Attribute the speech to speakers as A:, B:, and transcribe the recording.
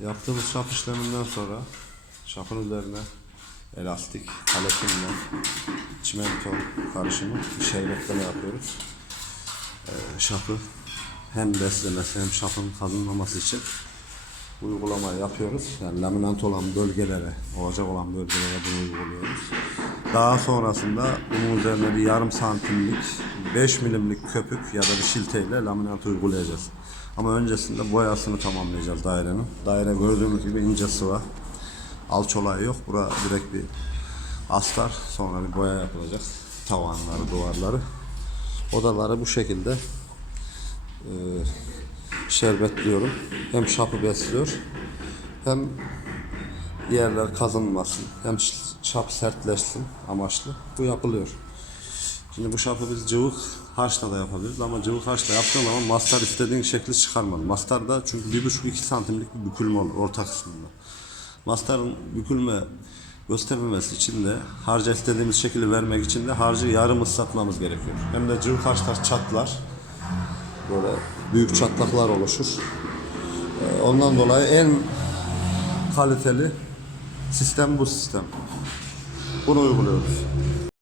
A: Yaptığımız şap işleminden sonra şapın üzerine elastik, kaletimle çimento karışımı şerbetleme yapıyoruz. Ee, şapı hem beslemesi hem şapın kazınmaması için uygulama yapıyoruz. Yani laminant olan bölgelere, olacak olan bölgelere bunu uyguluyoruz. Daha sonrasında bunun üzerine bir yarım santimlik 5 milimlik köpük ya da bir şilteyle laminat uygulayacağız. Ama öncesinde boyasını tamamlayacağız dairenin. Daire gördüğünüz gibi ince sıva. Alçolayı yok. Bura direkt bir astar. Sonra bir boya yapılacak. Tavanları, duvarları. Odaları bu şekilde e, şerbetliyorum. Hem şapı besliyor hem yerler kazınmasın hem şap sertleşsin amaçlı. Bu yapılıyor. Şimdi bu şapı biz cıvık harçla da yapabiliriz ama cıvık harçla yaptığın zaman mastar istediğin şekli çıkarmalı. Mastarda çünkü 1,5-2 santimlik bir bükülme olur orta kısmında. Mastarın bükülme göstermemesi için de harca istediğimiz şekli vermek için de harcı yarım ıslatmamız gerekiyor. Hem de cıvık harçlar çatlar. Böyle büyük çatlaklar oluşur. Ee, Ondan dolayı en kaliteli sistem bu sistem. Bunu uyguluyoruz.